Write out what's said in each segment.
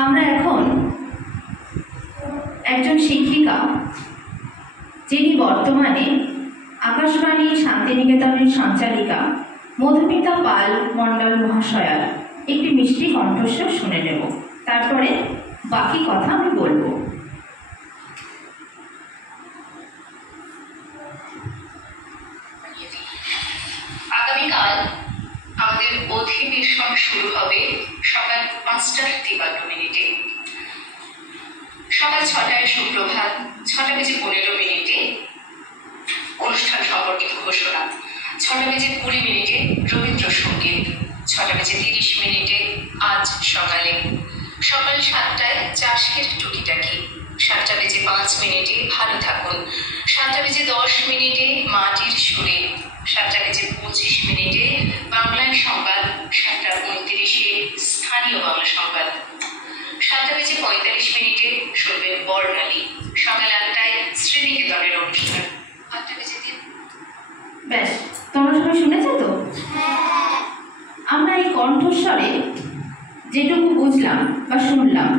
আমরা এখন একজন শিক্ষিকা যিনি বর্তমানে আকাশবাণী শান্তিনিকেতনের সঞ্চালিকা মধুমিতা পাল মণ্ডল মহাশয়ার একটি মিষ্টি কণ্ঠস্বর শুনে নেব, তারপরে বাকি কথা আমি বলবো। আগামীকাল আমাদের অধিবেশন শুরু হবে সকাল ৫টা ৫৩। সকাল ৬টায় সুপ্রভাত, ৬টা বেজে ১৫ অনুষ্ঠান সম্পর্কিত ঘোষণা, ৬টা বেজে ২০ রবীন্দ্রসঙ্গীত, ৬টা বেজে ৩০ আজ সকালে, সকাল ৭টায় চাষের টুকিটাকি, ৭টা বেজে ৫ ভালো থাকুন, ৭টা বেজে ১০ মাটির সুরে, ৭টা বেজে ২৫ বাংলায় সংবাদ, ৭টা ২৯ স্থানীয় বাংলা সংবাদ, ৭টা বেজে ৪৫ শুনবেন বর্ণালী, সকাল ৮টায় শ্রীনিকেতনের অনুষ্ঠান, ৮টা বেজে ৩। ব্যাস, তোমরা সবাই শুনেছো তো? আমরা এই কণ্ঠস্বরে যেটুকু বুঝলাম বা শুনলাম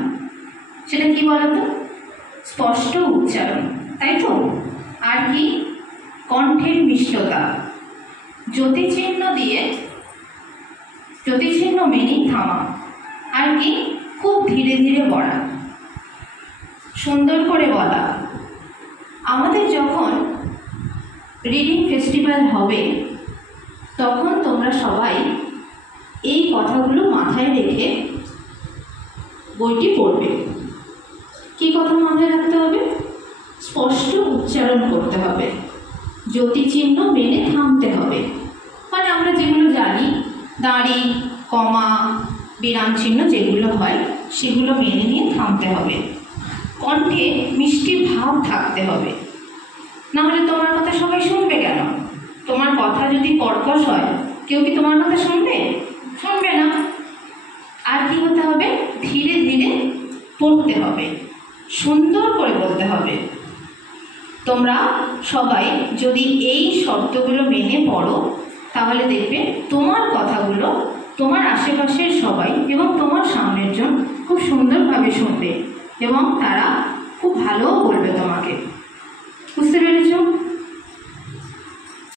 সেটা কি বলতো? স্পষ্ট উচ্চারণ, তাই তো? আর কি? কণ্ঠের মিষ্টতা, জ্যোতিচিহ্ন দিয়ে জ্যোতিচিহ্ন মেনেই থামা, আর কি? খুব ধীরে ধীরে বলা, সুন্দর করে বলা। আমাদের যখন রিডিং ফেস্টিভ্যাল হবে তখন তোমরা সবাই এই কথাগুলো মাথায় রেখে বইটি পড়বে। কি কথা মাথায় রাখতে হবে? স্পষ্ট উচ্চারণ করতে হবে, জ্যোতিচিহ্ন মেনে থামতে হবে। মানে আমরা যেগুলো জানি, দাঁড়ি, কমা, বিরাম চিহ্ন যেগুলো হয় সেগুলো মেনে নিয়ে থামতে হবে। কণ্ঠে মিষ্টি ভাব থাকতে হবে, নাহলে তোমার কথা সবাই শুনবে কেন? তোমার কথা যদি কর্কশ হয়, কেউ কি তোমার কথা শুনবে? শুনবে না। আর কি হতে হবে? ধীরে ধীরে পড়তে হবে, সুন্দর করে বলতে হবে। তোমরা সবাই যদি এই শব্দগুলো মেনে পড়ো তাহলে দেখবে তোমার কথাগুলো তোমার আশেপাশের সবাই এবং তোমার সামনের জন খুব সুন্দরভাবে শুনবে এবং তারা খুব ভালোও বলবে তোমাকে।